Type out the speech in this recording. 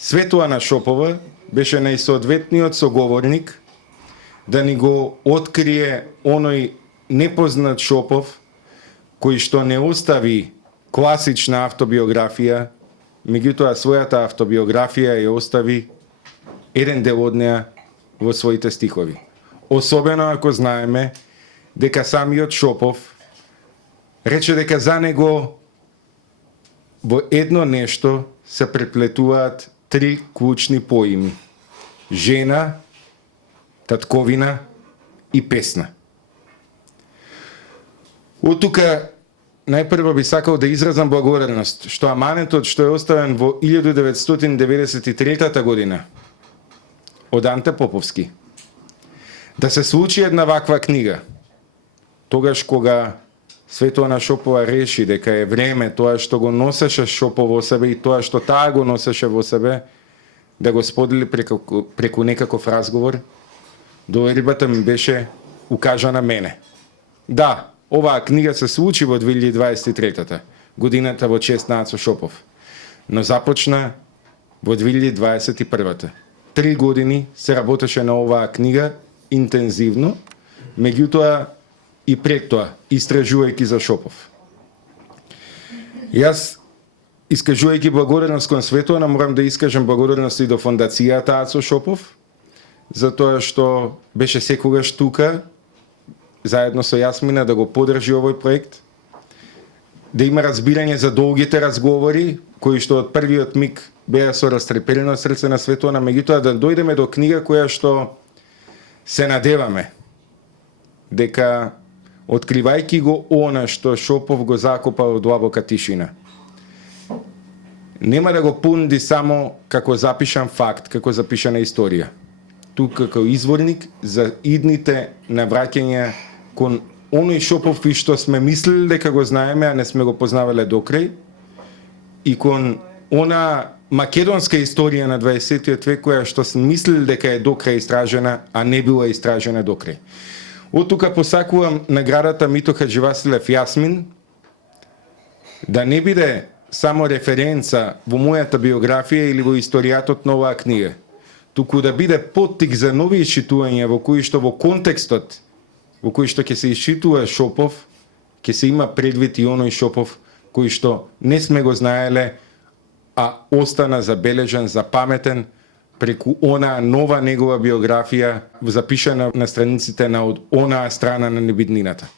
Светоана Шопова беше најсоодветниот соговорник да ни го открие оној непознат Шопов кој што не остави класична автобиографија, меѓутоа својата автобиографија ја остави еден дел од неа во своите стихови. Особено ако знаеме дека самиот Шопов рече дека за него во едно нешто се преплетуваат три клучни поими: жена, татковина и песна. Од тука најпрво би сакал да изразам благодарност што аманетот што е оставен во 1993 година од Анте Поповски да се случи една ваква книга, тогаш кога Светоана Шопова реши дека е време тоа што го носеше Шопов во себе и тоа што таа го носеше во себе да го сподели преку некаков разговор, довербата ми беше укажана мене. Да, оваа книга се случи во 2023 годината во чест на Ацо Шопов, но започна во 2021. 3 години се работеше на оваа книга интензивно, меѓутоа и пред тоа, истражувајќи за Шопов. Јас, искажувајќи благодарност кон Светоана, морам да искажам благодарност и до фондацијата Ацо Шопов, за тоа што беше секогаш тука, заедно со Јасмина, да го поддржи овој проект, да има разбирање за долгите разговори, кои што од првиот миг беа со растрепелено срце на Светоана, меѓутоа да дојдеме до книга која што се надеваме дека, откривајќи го она што Шопов го закопа од длабока тишина, нема да го понуди само како запишан факт, како запишана историја, тука како изворник за идните навраќања кон оној Шопов и што сме мислили дека го знаеме, а не сме го познавале докрај, и кон она македонска историја на 20 век која што сме мислили дека е докрај истражена, а не била истражена докрај. Од тука посакувам наградата Мито Хаџивасилев Јасмин да не биде само референца во мојата биографија или во историјатот на оваа книга, туку да биде поттик за нови исчитувања во кои што во контекстот во кој што ќе се исчитува Шопов, ќе се има предвид и оној Шопов кој што не сме го знаеле, а остана забележан, запаметен преку онаа нова негова биографија запишана на страниците на од онаа страна на небитнината.